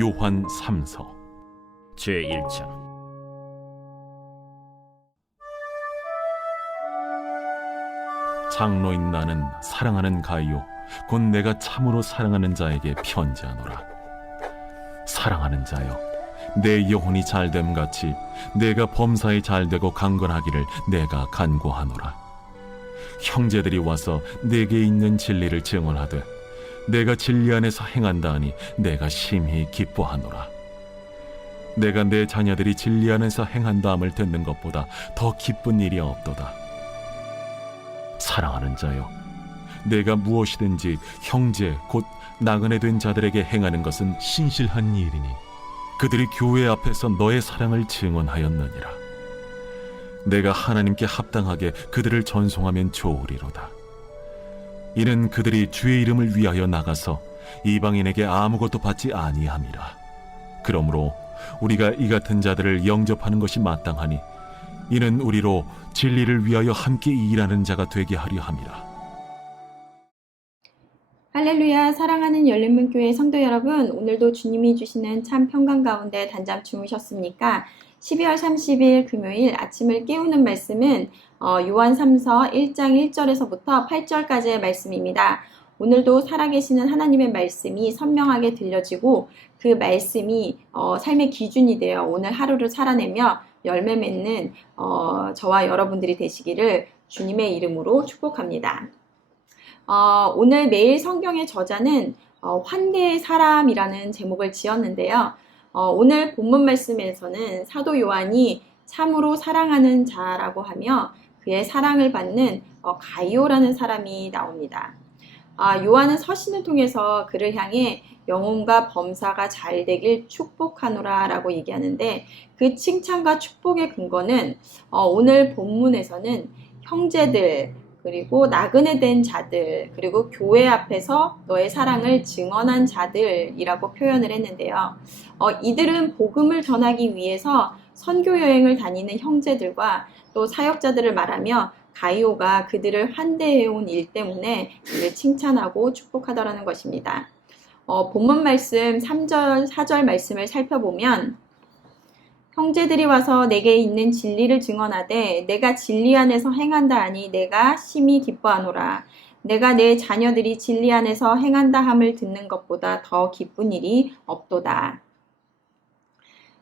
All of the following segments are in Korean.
요한 3서 제1장. 장로인 나는 사랑하는 가이오 곧 내가 참으로 사랑하는 자에게 편지하노라. 사랑하는 자여, 내 영혼이 잘됨 같이 내가 범사에 잘되고 강건하기를 내가 간구하노라. 형제들이 와서 내게 있는 진리를 증언하되 내가 진리 안에서 행한다 하니 내가 심히 기뻐하노라. 내가 내 자녀들이 진리 안에서 행한다함을 듣는 것보다 더 기쁜 일이 없도다. 사랑하는 자여, 내가 무엇이든지 형제 곧 나그네 된 자들에게 행하는 것은 신실한 일이니 그들이 교회 앞에서 너의 사랑을 증언하였느니라. 내가 하나님께 합당하게 그들을 전송하면 좋으리로다. 이는 그들이 주의 이름을 위하여 나가서 이방인에게 아무것도 받지 아니함이라. 그러므로 우리가 이 같은 자들을 영접하는 것이 마땅하니 이는 우리로 진리를 위하여 함께 일하는 자가 되게 하려 함이라. 할렐루야. 사랑하는 열린문교회 성도 여러분, 오늘도 주님이 주시는 참 평강 가운데 단잠 주무셨습니까? 12월 30일 금요일 아침을 깨우는 말씀은 요한 3서 1장 1절에서부터 8절까지의 말씀입니다. 오늘도 살아계시는 하나님의 말씀이 선명하게 들려지고 그 말씀이 삶의 기준이 되어 오늘 하루를 살아내며 열매 맺는 저와 여러분들이 되시기를 주님의 이름으로 축복합니다. 오늘 매일 성경의 저자는 환대의 사람이라는 제목을 지었는데요. 오늘 본문 말씀에서는 사도 요한이 참으로 사랑하는 자라고 하며 그의 사랑을 받는 가이오라는 사람이 나옵니다. 요한은 서신을 통해서 그를 향해 영혼과 범사가 잘 되길 축복하노라 라고 얘기하는데 그 칭찬과 축복의 근거는 오늘 본문에서는 형제들 그리고 나그네 된 자들 그리고 교회 앞에서 너의 사랑을 증언한 자들이라고 표현을 했는데요. 이들은 복음을 전하기 위해서 선교 여행을 다니는 형제들과 또 사역자들을 말하며 가이오가 그들을 환대해온 일 때문에 이를 칭찬하고 축복하더라는 것입니다. 본문 말씀 3절, 4절 말씀을 살펴보면 형제들이 와서 내게 있는 진리를 증언하되 내가 진리 안에서 행한다 하니 내가 심히 기뻐하노라. 내가 내 자녀들이 진리 안에서 행한다 함을 듣는 것보다 더 기쁜 일이 없도다.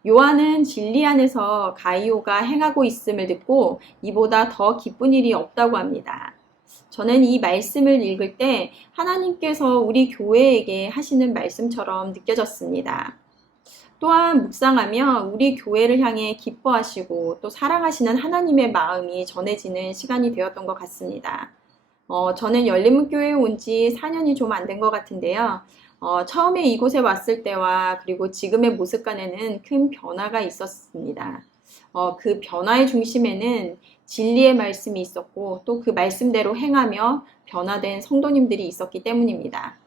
요한은 진리 안에서 가이오가 행하고 있음을 듣고 이보다 더 기쁜 일이 없다고 합니다. 저는 이 말씀을 읽을 때 하나님께서 우리 교회에게 하시는 말씀처럼 느껴졌습니다. 또한 묵상하며 우리 교회를 향해 기뻐하시고 또 사랑하시는 하나님의 마음이 전해지는 시간이 되었던 것 같습니다. 저는 열린문교회에 온 지 4년이 좀 안 된 것 같은데요. 처음에 이곳에 왔을 때와 그리고 지금의 모습간에는 큰 변화가 있었습니다. 그 변화의 중심에는 진리의 말씀이 있었고 또 그 말씀대로 행하며 변화된 성도님들이 있었기 때문입니다.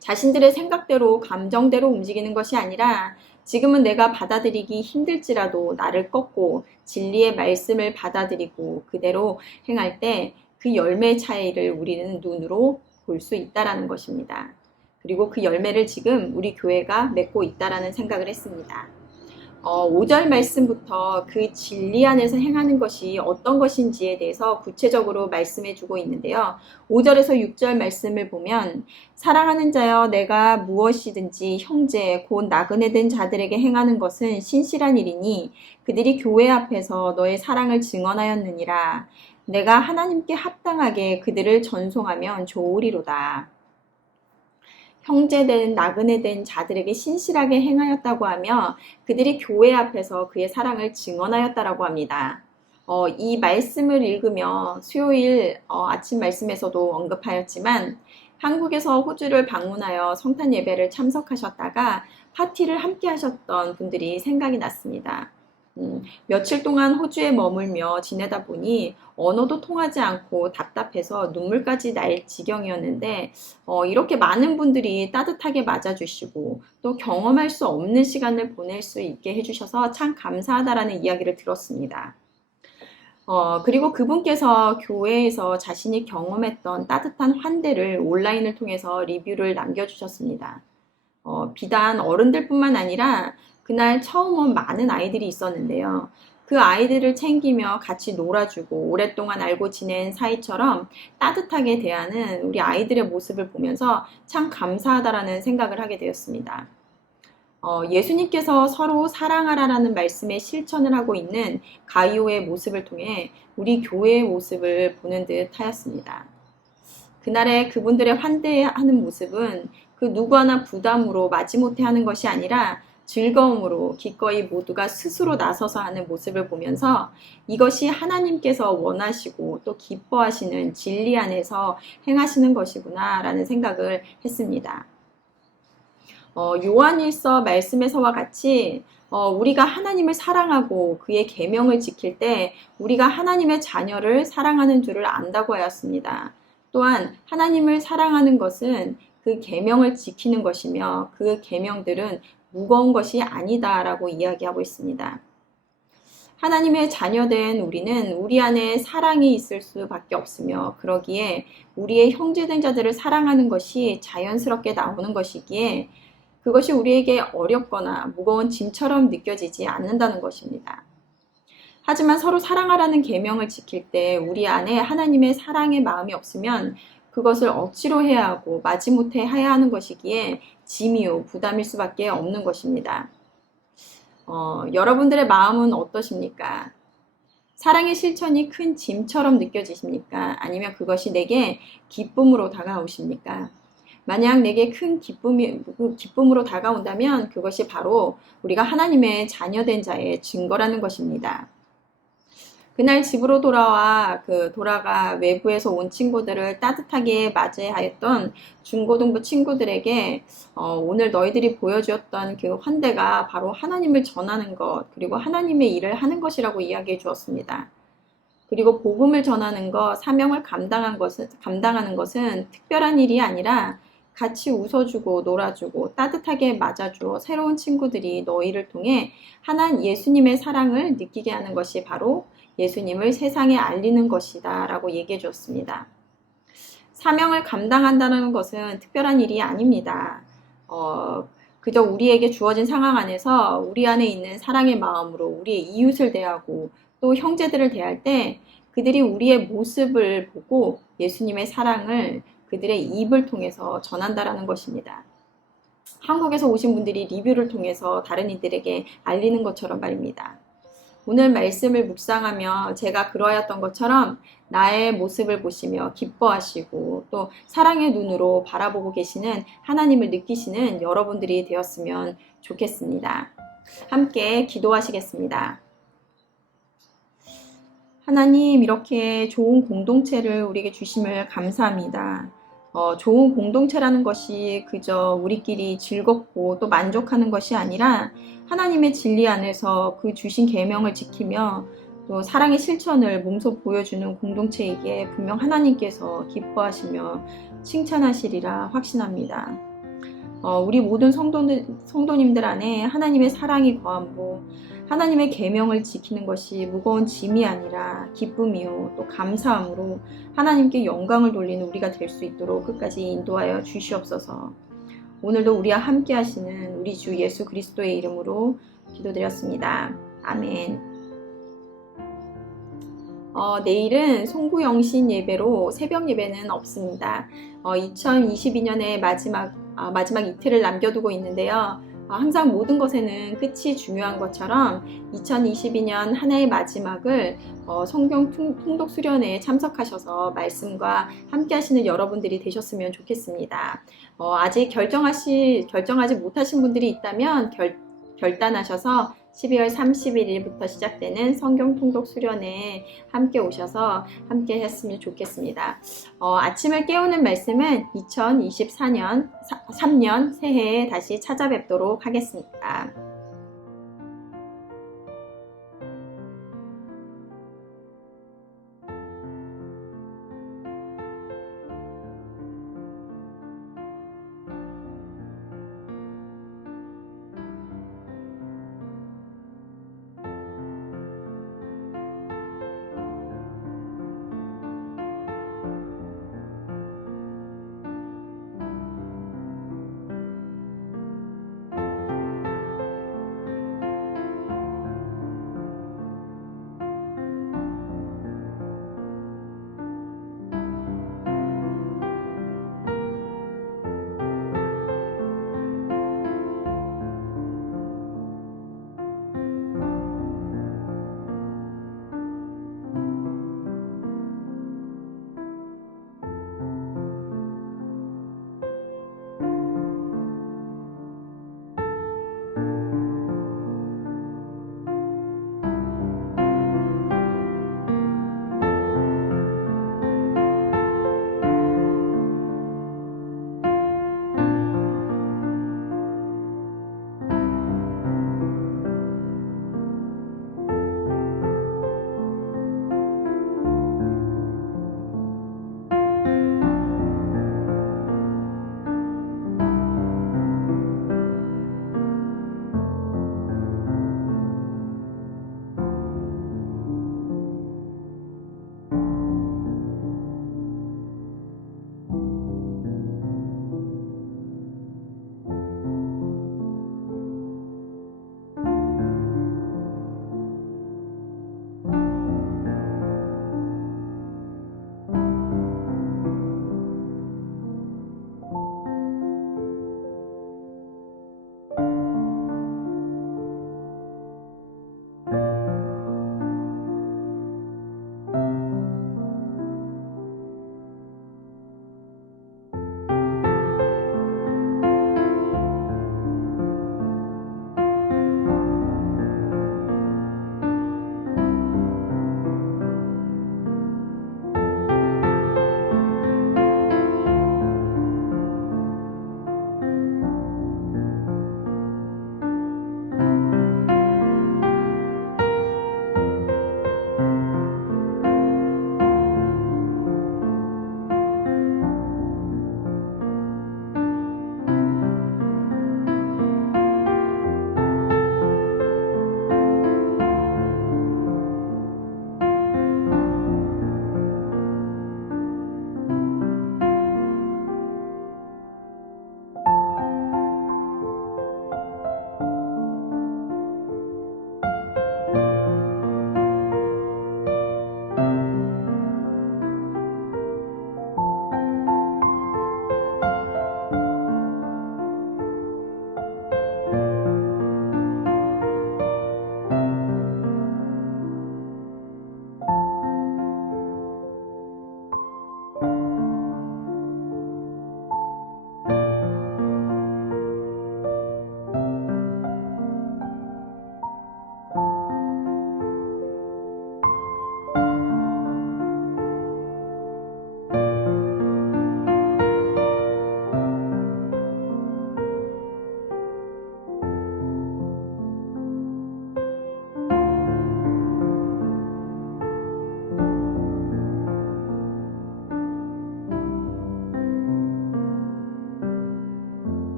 자신들의 생각대로 감정대로 움직이는 것이 아니라 지금은 내가 받아들이기 힘들지라도 나를 꺾고 진리의 말씀을 받아들이고 그대로 행할 때 그 열매의 차이를 우리는 눈으로 볼 수 있다는 것입니다. 그리고 그 열매를 지금 우리 교회가 맺고 있다는 생각을 했습니다. 5절 말씀부터 그 진리 안에서 행하는 것이 어떤 것인지에 대해서 구체적으로 말씀해 주고 있는데요. 5절에서 6절 말씀을 보면 사랑하는 자여 내가 무엇이든지 형제 곧 나그네 된 자들에게 행하는 것은 신실한 일이니 그들이 교회 앞에서 너의 사랑을 증언하였느니라. 내가 하나님께 합당하게 그들을 전송하면 좋으리로다. 형제된 나그네 된 자들에게 신실하게 행하였다고 하며 그들이 교회 앞에서 그의 사랑을 증언하였다라고 합니다. 이 말씀을 읽으며 수요일 아침 말씀에서도 언급하였지만 한국에서 호주를 방문하여 성탄 예배를 참석하셨다가 파티를 함께 하셨던 분들이 생각이 났습니다. 며칠 동안 호주에 머물며 지내다 보니 언어도 통하지 않고 답답해서 눈물까지 날 지경이었는데 이렇게 많은 분들이 따뜻하게 맞아주시고 또 경험할 수 없는 시간을 보낼 수 있게 해주셔서 참 감사하다라는 이야기를 들었습니다. 그리고 그분께서 교회에서 자신이 경험했던 따뜻한 환대를 온라인을 통해서 리뷰를 남겨주셨습니다. 비단 어른들뿐만 아니라 그날 처음 온 많은 아이들이 있었는데요. 그 아이들을 챙기며 같이 놀아주고 오랫동안 알고 지낸 사이처럼 따뜻하게 대하는 우리 아이들의 모습을 보면서 참 감사하다라는 생각을 하게 되었습니다. 예수님께서 서로 사랑하라라는 말씀에 실천을 하고 있는 가이오의 모습을 통해 우리 교회의 모습을 보는 듯 하였습니다. 그날의 그분들의 환대하는 모습은 그 누구 하나 부담으로 마지못해 하는 것이 아니라 즐거움으로 기꺼이 모두가 스스로 나서서 하는 모습을 보면서 이것이 하나님께서 원하시고 또 기뻐하시는 진리 안에서 행하시는 것이구나 라는 생각을 했습니다. 요한일서 말씀에서와 같이 우리가 하나님을 사랑하고 그의 계명을 지킬 때 우리가 하나님의 자녀를 사랑하는 줄을 안다고 하였습니다. 또한 하나님을 사랑하는 것은 그 계명을 지키는 것이며 그 계명들은 무거운 것이 아니다라고 이야기하고 있습니다. 하나님의 자녀된 우리는 우리 안에 사랑이 있을 수밖에 없으며 그러기에 우리의 형제된 자들을 사랑하는 것이 자연스럽게 나오는 것이기에 그것이 우리에게 어렵거나 무거운 짐처럼 느껴지지 않는다는 것입니다. 하지만 서로 사랑하라는 계명을 지킬 때 우리 안에 하나님의 사랑의 마음이 없으면 그것을 억지로 해야 하고 마지못해 해야 하는 것이기에 짐이요 부담일 수밖에 없는 것입니다. 여러분들의 마음은 어떠십니까? 사랑의 실천이 큰 짐처럼 느껴지십니까? 아니면 그것이 내게 기쁨으로 다가오십니까? 만약 내게 큰 기쁨으로 다가온다면 그것이 바로 우리가 하나님의 자녀된 자의 증거라는 것입니다. 그날 집으로 돌아가 외부에서 온 친구들을 따뜻하게 맞이하였던 중고등부 친구들에게 오늘 너희들이 보여주었던 그 환대가 바로 하나님을 전하는 것, 그리고 하나님의 일을 하는 것이라고 이야기해 주었습니다. 그리고 복음을 전하는 것, 사명을 감당하는 것은 특별한 일이 아니라 같이 웃어주고 놀아주고 따뜻하게 맞아주어 새로운 친구들이 너희를 통해 예수님의 사랑을 느끼게 하는 것이 바로 예수님을 세상에 알리는 것이다 라고 얘기해 주었습니다. 사명을 감당한다는 것은 특별한 일이 아닙니다. 그저 우리에게 주어진 상황 안에서 우리 안에 있는 사랑의 마음으로 우리의 이웃을 대하고 또 형제들을 대할 때 그들이 우리의 모습을 보고 예수님의 사랑을 그들의 입을 통해서 전한다라는 것입니다. 한국에서 오신 분들이 리뷰를 통해서 다른 이들에게 알리는 것처럼 말입니다. 오늘 말씀을 묵상하며 제가 그러하였던 것처럼 나의 모습을 보시며 기뻐하시고 또 사랑의 눈으로 바라보고 계시는 하나님을 느끼시는 여러분들이 되었으면 좋겠습니다. 함께 기도하시겠습니다. 하나님, 이렇게 좋은 공동체를 우리에게 주심을 감사합니다. 좋은 공동체라는 것이 그저 우리끼리 즐겁고 또 만족하는 것이 아니라 하나님의 진리 안에서 그 주신 계명을 지키며 또 사랑의 실천을 몸소 보여주는 공동체이기에 분명 하나님께서 기뻐하시며 칭찬하시리라 확신합니다. 우리 모든 성도님들 안에 하나님의 사랑이 거함으로 하나님의 계명을 지키는 것이 무거운 짐이 아니라 기쁨이요 또 감사함으로 하나님께 영광을 돌리는 우리가 될 수 있도록 끝까지 인도하여 주시옵소서. 오늘도 우리와 함께 하시는 우리 주 예수 그리스도의 이름으로 기도드렸습니다. 아멘. 내일은 송구영신 예배로 새벽 예배는 없습니다. 2022년의 마지막 이틀을 남겨두고 있는데요. 항상 모든 것에는 끝이 중요한 것처럼 2022년 한 해의 마지막을 성경 통독 수련회에 참석하셔서 말씀과 함께 하시는 여러분들이 되셨으면 좋겠습니다. 아직 결정하지 못하신 분들이 있다면 결단하셔서 12월 31일부터 시작되는 성경 통독 수련회에 함께 오셔서 함께 했으면 좋겠습니다. 아침을 깨우는 말씀은 2024년 3년 새해에 다시 찾아뵙도록 하겠습니다.